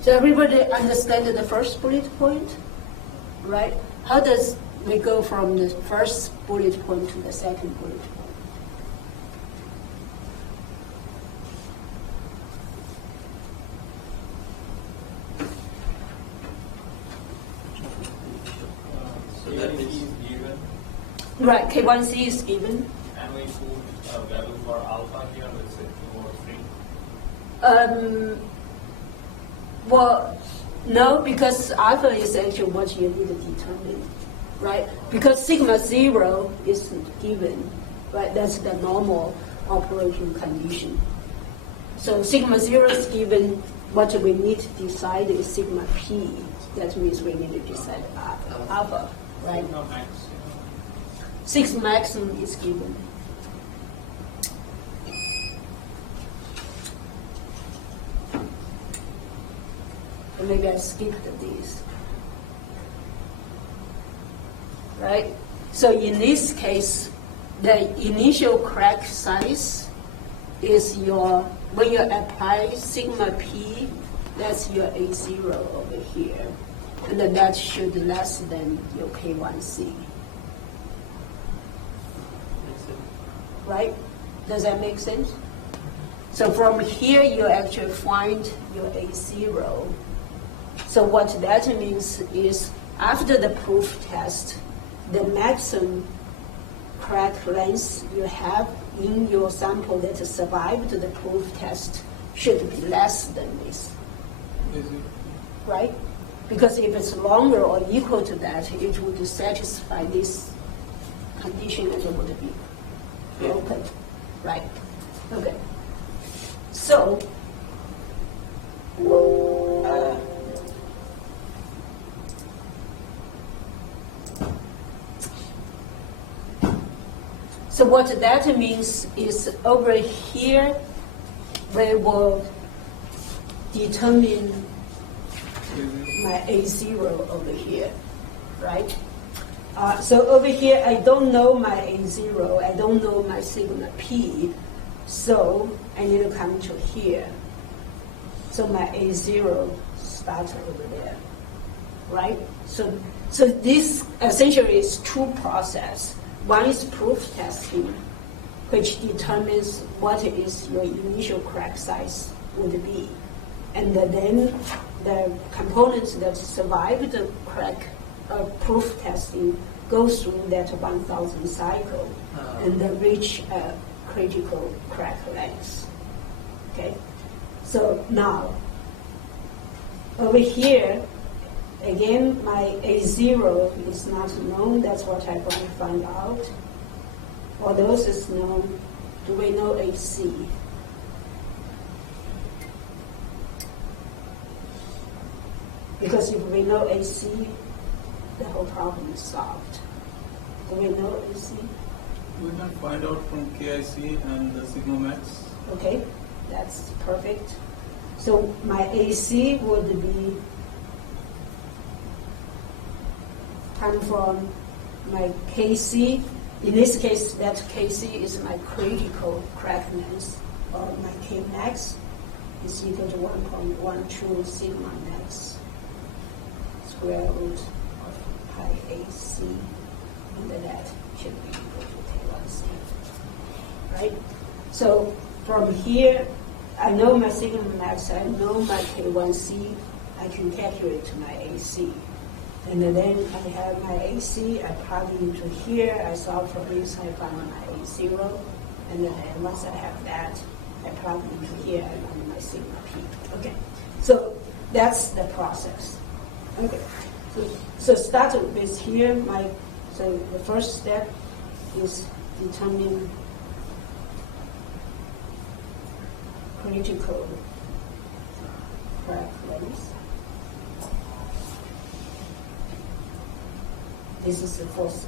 So everybody understand the first bullet point, right? How does we go from the first bullet point to the second bullet point? So that is given. Right, K1C is given. And we put a value for alpha here, let's say 2 or 3. Well, no, because alpha is actually what you need to determine, right? Because sigma 0 is given, right? That's the normal operation condition. So sigma 0 is given. What we need to decide is sigma p. That means we need to decide alpha, right? Sigma max. 6 maximum is given. Maybe I skipped this. Right? So in this case, the initial crack size is your, when you apply sigma p, that's your A0 over here. And then that should less than your K1C. Right? Does that make sense? So from here, you actually find your A0. So what that means is after the proof test, the maximum crack length you have in your sample that survived the proof test should be less than this. Right? Because if it's longer or equal to that, it would satisfy this condition and it would be open. Right? Okay. So, so what that means is over here, we will determine my A0 over here, right? So over here, I don't know my A0, I don't know my sigma p, so I need to come to here. So my A0 starts over there, right? So this essentially is two processes. One is proof testing, which determines what is your initial crack size would be. And then the components that survive the crack proof testing go through that 1,000 cycle and then reach a critical crack length. Okay? So now, over here, again, my A0 is not known. That's what I'm going to find out. What else is known? Do we know AC? Because if we know AC, the whole problem is solved. Do we know AC? We can find out from KIC and the sigma max. Okay, that's perfect. So my AC would be come from my KC. In this case, that KC is my critical crack length, or my K max is equal to 1.12 sigma max square root of pi AC, and that should be equal to K1C. Right? So from here, I know my sigma max, I know my K1C, I can calculate my AC. And then I have my AC, I plug into here, I solve for this, I find my A0, and then once I have that, I plug into here, I find my sigma p. Okay, so that's the process. Okay, so start with here, so the first step is determine critical crack length. This is the first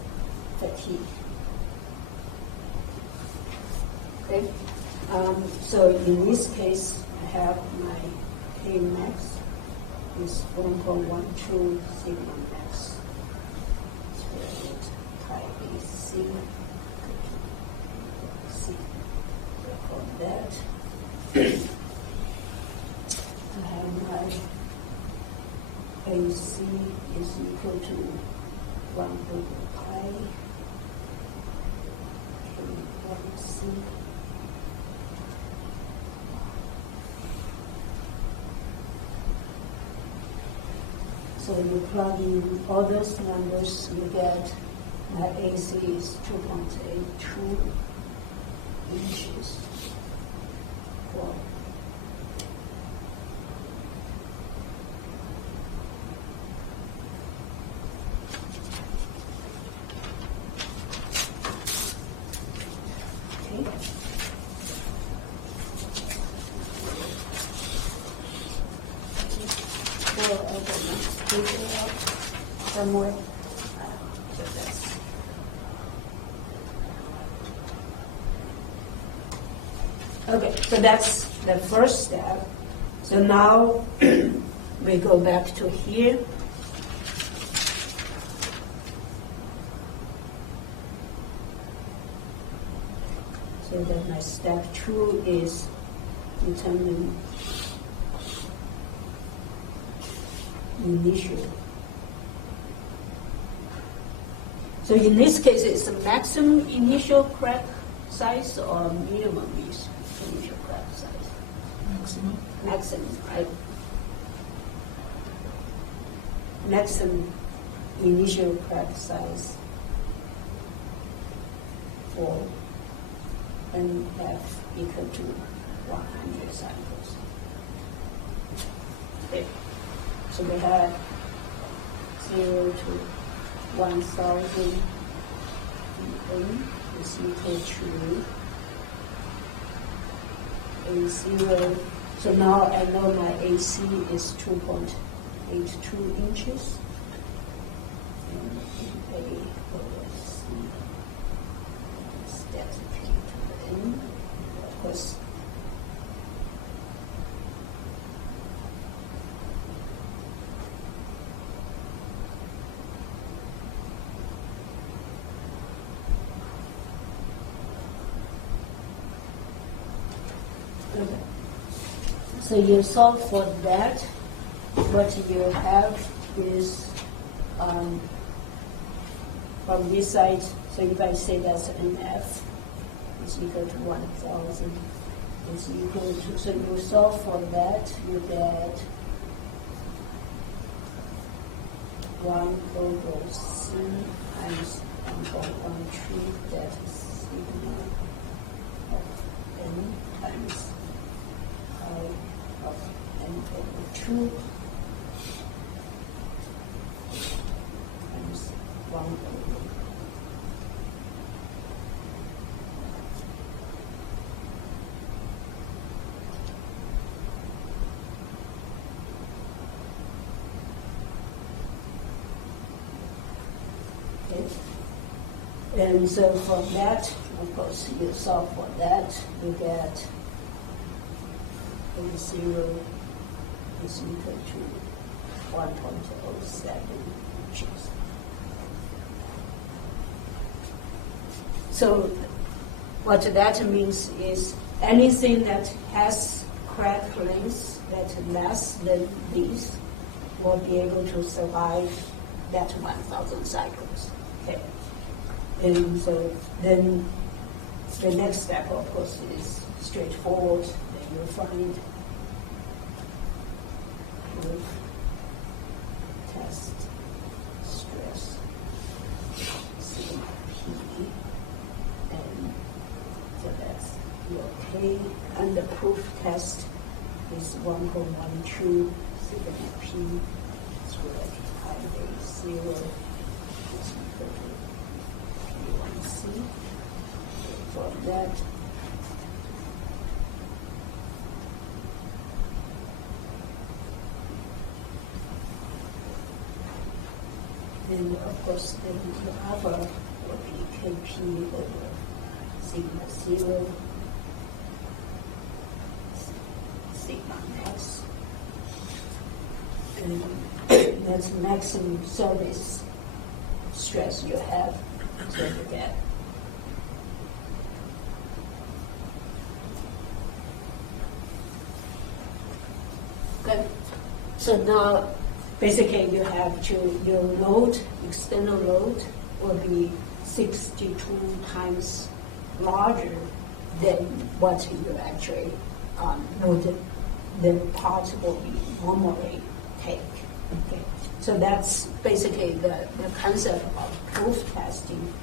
fatigue. Okay, so in this case, I have my K max is 1.12 sigma max square root pi AC. From that, I have my AC is equal to 1 over pi K1C. So you plug in all those numbers, you get my AC is 2.82 inches. Wow. Okay. Well, okay, let's take it out somewhere. So that's okay, so that's the first step. So now we go back to here. So then my step 2 is determine initial. So in this case, it's the maximum initial crack size or minimum initial crack size? Maximum. Maximum, right? Maximum initial crack size for NF equal to 100 cycles. Okay. So we have 0 to 1,000 N is equal to A0. So now I know my AC is 2.82 inches. And A over C is that P to the N. Of course, so you solve for that. What you have is from this side, so if I say that's NF is equal to 1,000 is equal to, so you solve for that, you get 1 over C times 1.13, that is sigma of N times of N over 2 times 1 over. Okay. And so for that, of course, you solve for that, you get A0 is equal to 1.07 inches. So what that means is anything that has crack lengths that less than this will be able to survive that 1,000 cycles. Okay. And so then the next step, of course, is straightforward. Then you find proof test stress sigma P, and so that's okay. And the proof test is 1.12 sigma P squared pi base 0 is equal to P1C. For that, and of course then the other will be Kp over sigma 0 sigma max, and that's maximum service stress you have to get. Okay, so now basically you have to, your load, external load will be 62 times larger than what you actually loaded the part will be normally take. Okay. So that's basically the concept of proof testing